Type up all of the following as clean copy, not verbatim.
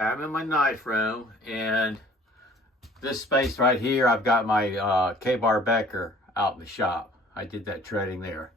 I'm in my knife room, and this space right here, I've got my K-Bar Becker out in the shop. I did that treading there.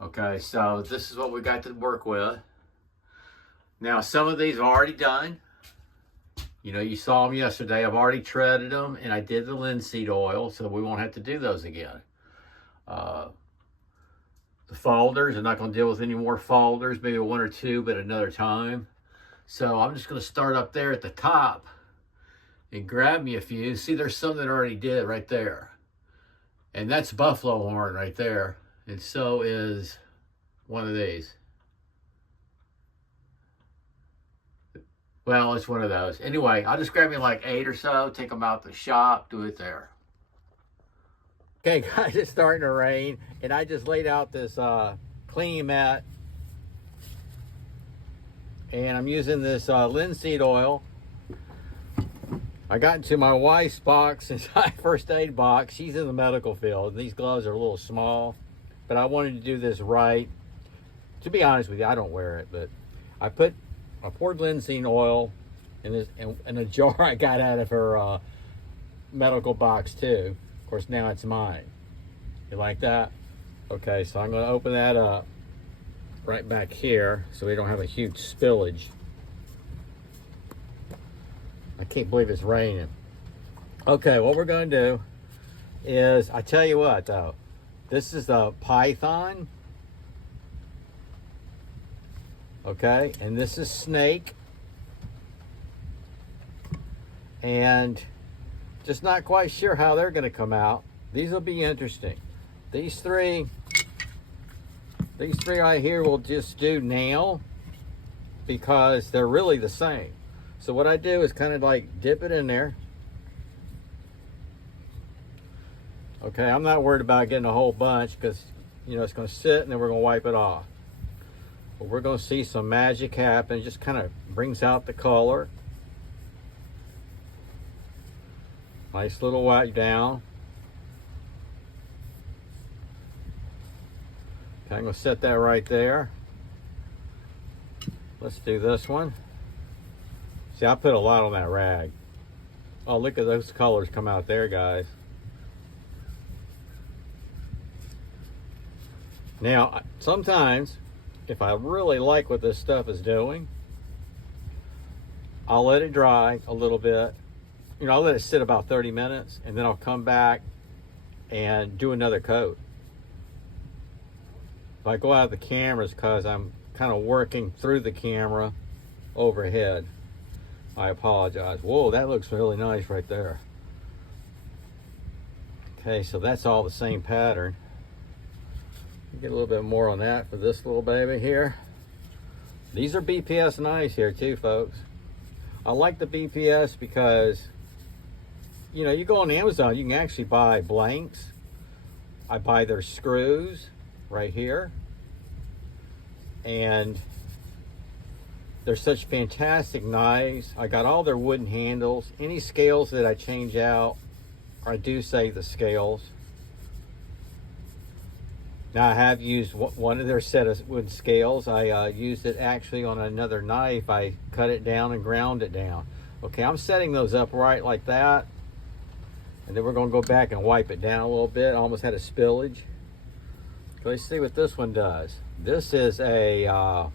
Okay, so this is what we got to work with. Now, some of these are already done. You know, you saw them yesterday. I've already treaded them, and I did the linseed oil, so we won't have to do those again. The folders, I'm not going to deal with any more folders, maybe one or two, but another time. So I'm just going to start up there at the top and grab me a few. See, there's some that I already did right there. And that's buffalo horn right there. And so is one of these. Well, it's one of those. Anyway, I'll just grab me like 8 or so, take them out the shop, do it there. Okay, guys, it's starting to rain, and I just laid out this cleaning mat, and I'm using this linseed oil. I got into my wife's box, inside first aid box. She's in the medical field, and these gloves are a little small, but I wanted to do this right. To be honest with you, I don't wear it, but I poured linseed oil in a jar I got out of her medical box too. Of course, now it's mine. You like that? Okay, so I'm going to open that up right back here so we don't have a huge spillage. I can't believe it's raining. Okay, what we're going to do is, I tell you what though, this is the python. Okay, and this is snake. And just not quite sure how they're going to come out. These will be interesting. These three right here will just do nail because they're really the same. So what I do is kind of like dip it in there. Okay, I'm not worried about getting a whole bunch because, you know, it's going to sit and then we're going to wipe it off. But we're going to see some magic happen. It just kind of brings out the color. Nice little wipe down. Okay, I'm going to set that right there. Let's do this one. See, I put a lot on that rag. Oh, look at those colors come out there, guys. Now, sometimes, if I really like what this stuff is doing, I'll let it dry a little bit. You know, I'll let it sit about 30 minutes, and then I'll come back and do another coat. If I go out of the cameras, because I'm kind of working through the camera overhead, I apologize. Whoa, that looks really nice right there. Okay, so that's all the same pattern. Get a little bit more on that for this little baby here. These are BPS knives here too, folks. I like the BPS because, you know, you go on Amazon, you can actually buy blanks. I buy their screws right here. And they're such fantastic knives. I got all their wooden handles. Any scales that I change out, I do save the scales. Now I have used one of their set of wooden scales. I used it actually on another knife. I cut it down and ground it down. Okay, I'm setting those up right like that. And then we're going to go back and wipe it down a little bit. I almost had a spillage. Let's see what this one does. This is a, I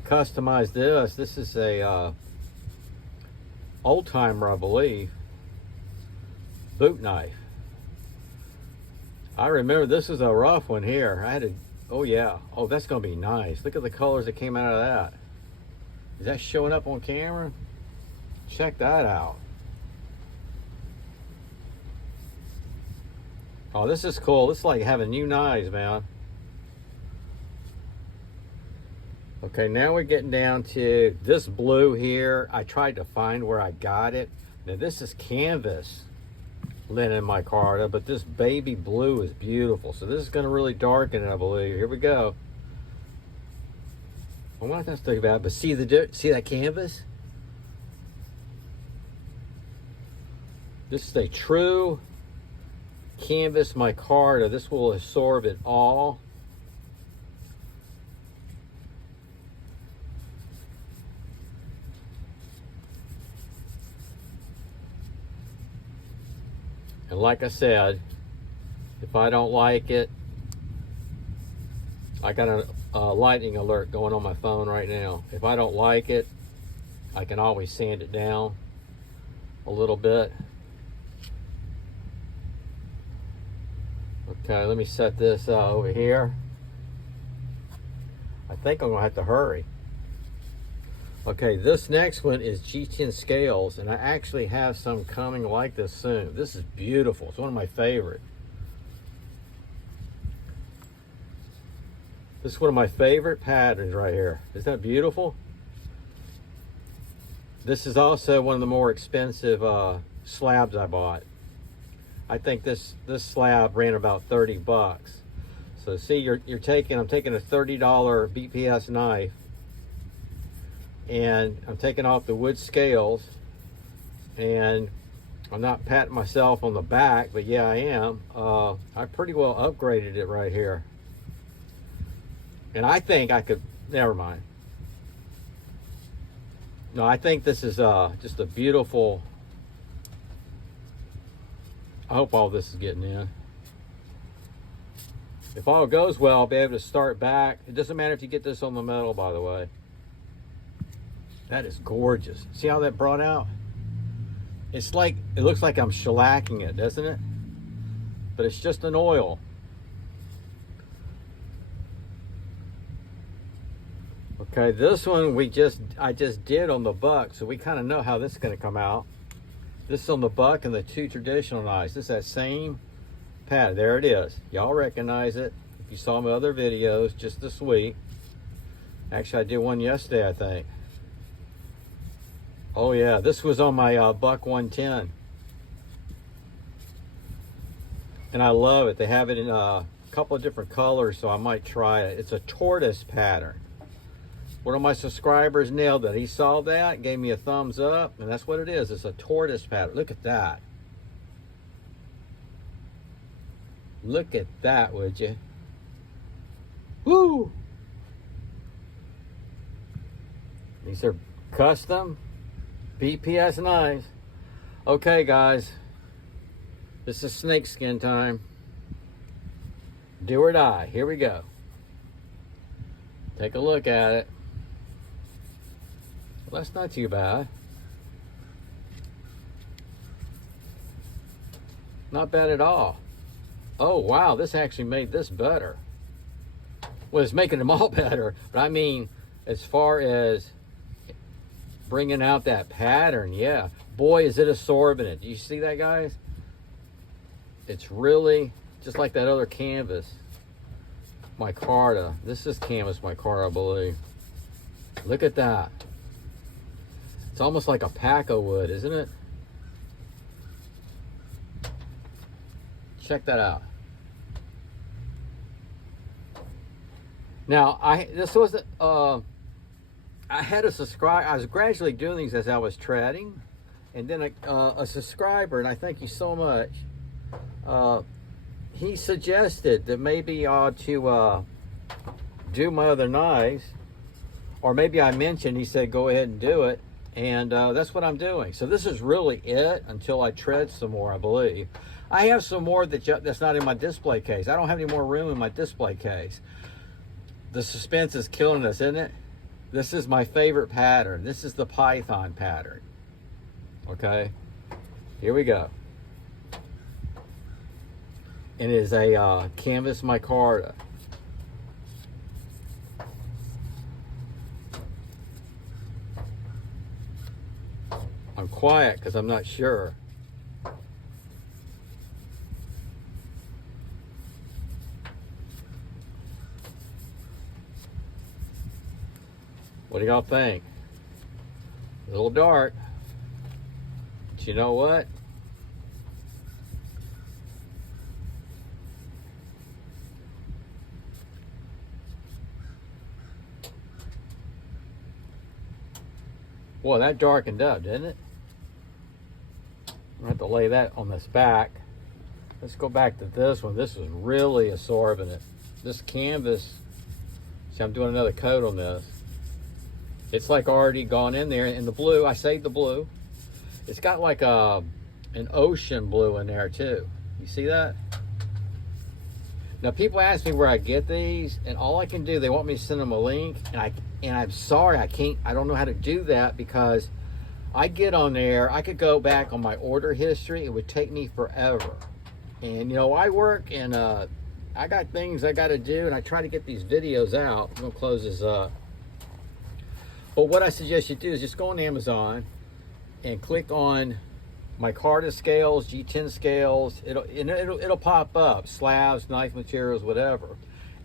customized this. This is a old timer, I believe, boot knife. I remember this is a rough one here. I had to, oh yeah. Oh, that's going to be nice. Look at the colors that came out of that. Is that showing up on camera? Check that out. Oh, this is cool. This is like having new knives, man. Okay, now we're getting down to this blue here. I tried to find where I got it. Now this is canvas linen micarta, but this baby blue is beautiful. So this is going to really darken it, I believe. Here we go. I'm not going to think about it, but see that canvas? This is a true canvas micarta. This will absorb it all. And like I said, if I don't like it, I got a lightning alert going on my phone right now. If I don't like it, I can always sand it down a little bit. Okay, let me set this over here. I think I'm gonna have to hurry. Okay, this next one is G10 scales, and I actually have some coming like this soon. This is beautiful. It's one of my favorite. This is one of my favorite patterns right here. Isn't that beautiful? This is also one of the more expensive slabs I bought. I think this slab ran about 30 bucks. So see, I'm taking a $30 BPS knife, and I'm taking off the wood scales, and I'm not patting myself on the back, but yeah, I am. I pretty well upgraded it right here. And I think I could, never mind. No, I think this is just a beautiful, I hope all this is getting in. If all goes well, I'll be able to start back. It doesn't matter if you get this on the metal, by the way. That is gorgeous. See how that brought out? It's like, it looks like I'm shellacking it, doesn't it? But it's just an oil. Okay, this one I just did on the buck, so we kind of know how this is going to come out. This is on the buck and the two traditional knives. This is that same pattern. There it is. Y'all recognize it. If you saw my other videos just this week. Actually, I did one yesterday, I think. Oh yeah, this was on my buck 110. And I love it. They have it in a couple of different colors, so I might try it. It's a tortoise pattern. One of my subscribers nailed it. He saw that, gave me a thumbs up, and that's what it is. It's a tortoise pattern. Look at that. Look at that, would you? Woo! These are custom BPS knives. Okay, guys. This is snakeskin time. Do or die. Here we go. Take a look at it. Well, that's not too bad. Not bad at all. Oh, wow, this actually made this better. Well, it's making them all better, but I mean, as far as bringing out that pattern, yeah. Boy, is it absorbent. Do you see that, guys? It's really just like that other canvas. Micarta. This is canvas micarta, I believe. Look at that. It's almost like a pack of wood, isn't it? Check that out. Now, I had a subscriber. I was gradually doing these as I was treading, and then a subscriber, and I thank you so much. He suggested that maybe I ought to do my other knives, or maybe I mentioned. He said go ahead and do it, and that's what I'm doing. So this is really it until I tread some more, I believe. I have some more that's not in my display case. I don't have any more room in my display case. The suspense is killing us, isn't it? This is my favorite pattern. This is the Python pattern. Okay, here we go. And it is a canvas micarta. I'm quiet because I'm not sure. What do y'all think? A little dark. But you know what? Boy, that darkened up, didn't it? I'm gonna have to lay that on this back. Let's go back to this one. This was really absorbent. This canvas, see, I'm doing another coat on this. It's like already gone in there. And the blue, I saved the blue. It's got like a an ocean blue in there too. You see that? Now people ask me where I get these, and all I can do, they want me to send them a link, and I'm sorry, I don't know how to do that, because I get on there, I could go back on my order history, it would take me forever. And you know, I work and I got things I got to do, and I try to get these videos out. I'm gonna close this up. But what I suggest you do is just go on Amazon and click on Micarta scales, G10 scales. It'll pop up, slabs, knife materials, whatever.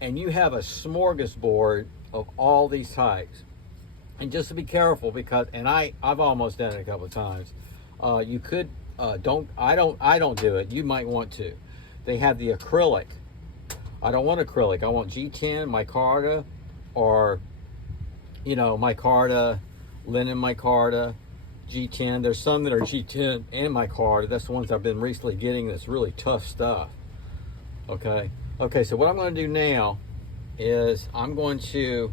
And you have a smorgasbord of all these types. And just to be careful, because, and I've almost done it a couple of times. You could I don't do it. You might want to. They have the acrylic. I don't want acrylic. I want G10, micarta, or you know, micarta, linen micarta, G10. There's some that are G10 and micarta. That's the ones I've been recently getting. That's really tough stuff. Okay. Okay. So what I'm going to do now is I'm going to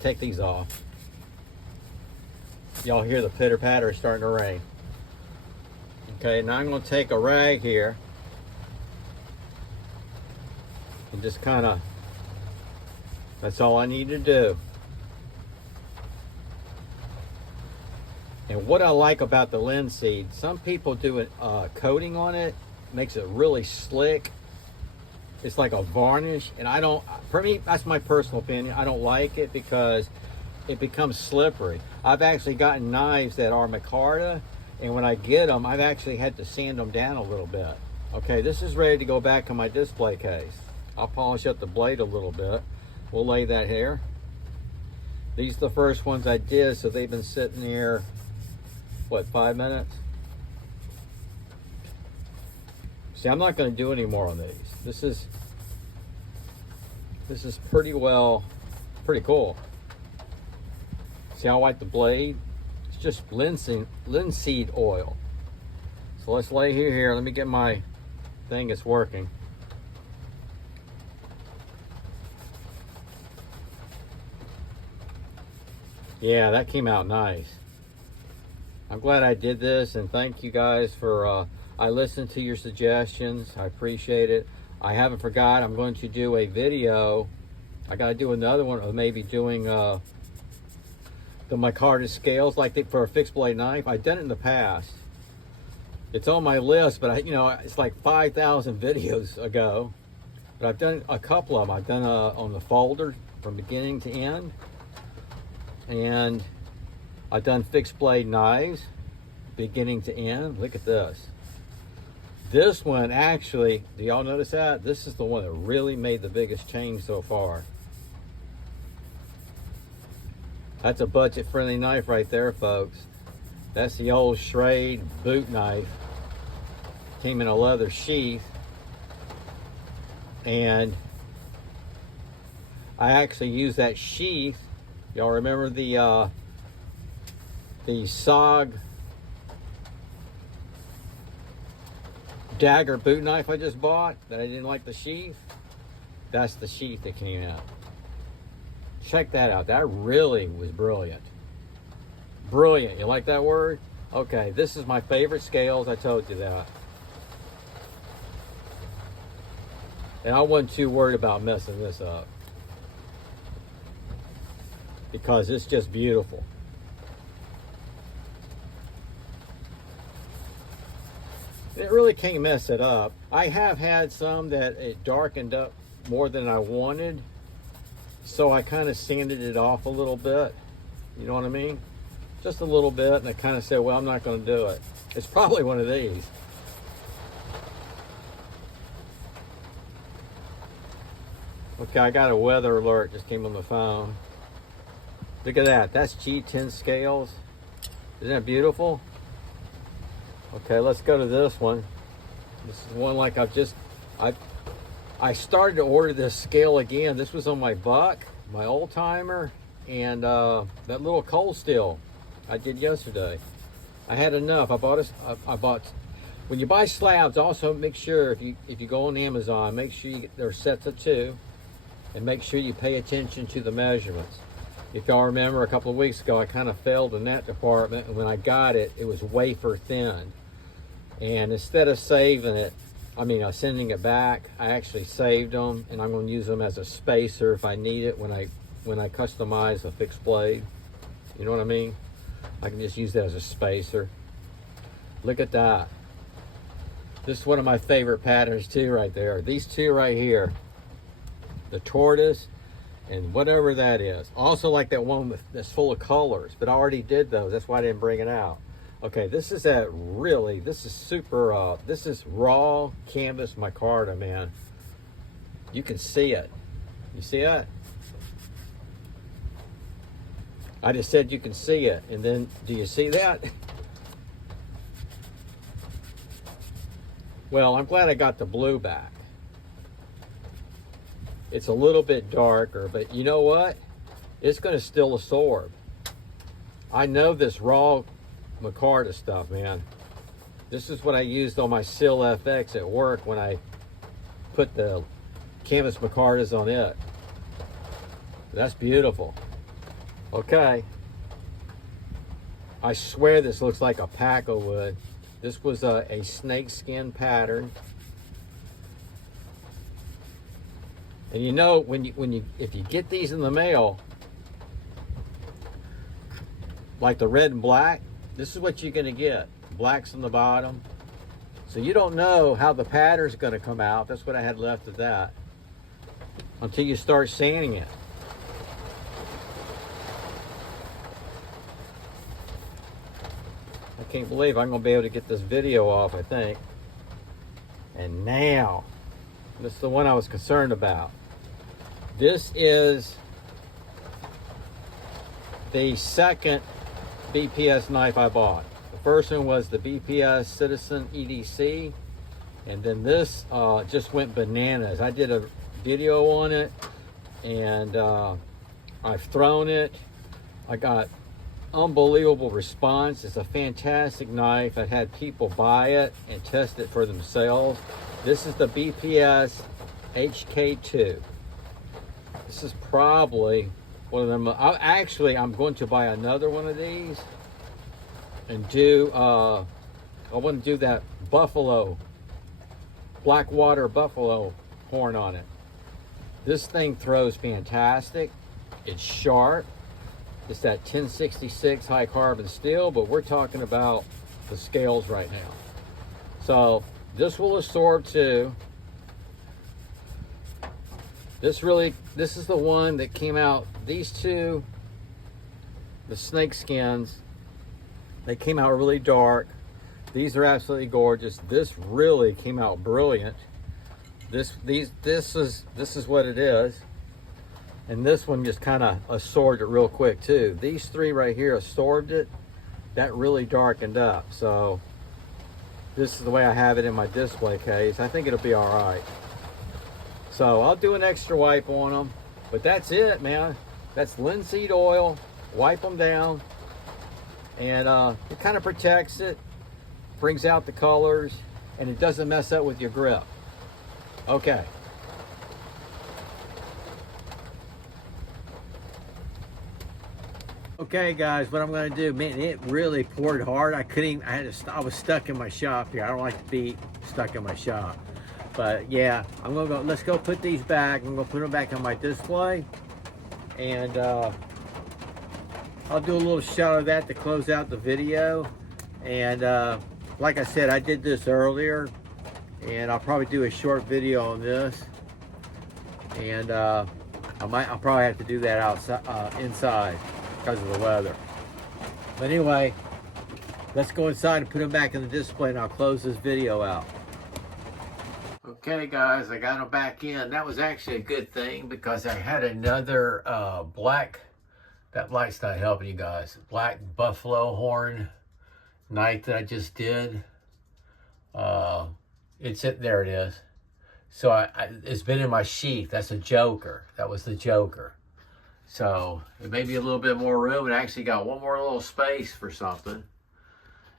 take these off. Y'all hear the pitter patter starting to rain. Okay. Now I'm going to take a rag here and just kind of, that's all I need to do. And what I like about the linseed, some people do a coating on it, makes it really slick. It's like a varnish, and I don't, for me, that's my personal opinion, I don't like it because it becomes slippery. I've actually gotten knives that are micarta, and when I get them, I've actually had to sand them down a little bit. Okay, this is ready to go back in my display case. I'll polish up the blade a little bit. We'll lay that here. These are the first ones I did, so they've been sitting here, what, 5 minutes? See, I'm not going to do any more on these. This is pretty cool. See how white the blade? It's just linseed oil. So let's lay here. Let me get my thing. It's working. Yeah, that came out nice. I'm glad I did this, and thank you guys for, I listened to your suggestions. I appreciate it. I haven't forgot, I'm going to do a video. I got to do another one of maybe doing the micarta scales like for a fixed blade knife. I've done it in the past. It's on my list, but it's like 5,000 videos ago. But I've done a couple of them. I've done on the folder from beginning to end. And I've done fixed blade knives, beginning to end. Look at this. This one actually, do y'all notice that? This is the one that really made the biggest change so far. That's a budget-friendly knife right there, folks. That's the old Schrade boot knife. Came in a leather sheath. And I actually used that sheath. Y'all remember the SOG dagger boot knife I just bought that I didn't like the sheath? That's the sheath that came out. Check that out. That really was brilliant. Brilliant. You like that word? Okay, this is my favorite scales. I told you that. And I wasn't too worried about messing this up, because it's just beautiful. It really can't mess it up. I have had some that it darkened up more than I wanted, so I kind of sanded it off a little bit. You know what I mean? Just a little bit, and I kind of said, well, I'm not going to do it. It's probably one of these. Okay, I got a weather alert, just came on the phone. Look at that, that's G10 scales. Isn't that beautiful? Okay, let's go to this one. This is one like I started to order this scale again. This was on my buck, my old timer, and that little cold steel I did yesterday. I had enough. I bought, when you buy slabs, also make sure if you go on Amazon, make sure you get their sets of 2, and make sure you pay attention to the measurements. If y'all remember a couple of weeks ago, I kind of failed in that department, and when I got it, it was wafer thin. And instead of saving it, sending it back, I actually saved them, and I'm going to use them as a spacer if I need it when I customize a fixed blade. You know what I mean? I can just use that as a spacer. Look at that. This is one of my favorite patterns too right there. These two right here, the tortoise and whatever that is. Also like that one that's full of colors, but I already did those. That's why I didn't bring it out. Okay, this is super, this is raw canvas micarta, man. You can see it. You see it? I just said you can see it. And then, do you see that? Well, I'm glad I got the blue back. It's a little bit darker, but you know what? It's going to still absorb. I know this raw micarta stuff, man. This is what I used on my Seal FX at work when I put the canvas micartas on it. That's beautiful. Okay. I swear this looks like a pack of wood. This was a snakeskin pattern. And you know, if you get these in the mail, like the red and black, this is what you're gonna get. Black's on the bottom. So you don't know how the pattern's gonna come out. That's what I had left of that. Until you start sanding it. I can't believe I'm gonna be able to get this video off, I think. And now, this is the one I was concerned about. This is the second BPS knife I bought. The first one was the BPS Citizen EDC, and then this just went bananas. I did a video on it, and I've thrown it. I got unbelievable response. It's a fantastic knife. I've had people buy it and test it for themselves. This is the BPS HK2. This is probably one of them. I'm going to buy another one of these and do, I want to do that buffalo, Blackwater buffalo horn on it. This thing throws fantastic. It's sharp. It's that 1066 high carbon steel, but we're talking about the scales right now. So this will absorb too. This is the one that came out, these two, the snake skins, they came out really dark. These are absolutely gorgeous. This really came out brilliant. This is what it is. And this one just kind of absorbed it real quick too. These three right here absorbed it. That really darkened up. So this is the way I have it in my display case. I think it'll be all right. So I'll do an extra wipe on them. But that's it, man. That's linseed oil. Wipe them down. And it kind of protects it. Brings out the colors. And it doesn't mess up with your grip. Okay. Okay guys, what I'm going to do, man, it really poured hard. I was stuck in my shop here. I don't like to be stuck in my shop. But yeah, let's go put these back. I'm going to put them back on my display. And I'll do a little shot of that to close out the video. And like I said, I did this earlier. And I'll probably do a short video on this. And I'll probably have to do that outside, inside, because of the weather. But anyway, let's go inside and put them back in the display, and I'll close this video out. Okay guys, I got them back in. That was actually a good thing because I had another black, that light's not helping you guys, black buffalo horn knife that I just did. There it is. So it's been in my sheath. That's a joker. That was the joker. So it may be a little bit more room. It actually got one more little space for something.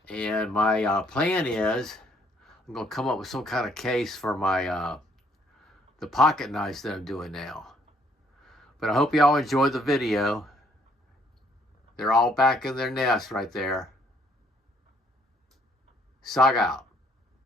And my plan is I'm going to come up with some kind of case for my the pocket knives that I'm doing now. But I hope you all enjoyed the video. They're all back in their nest right there. Sog out.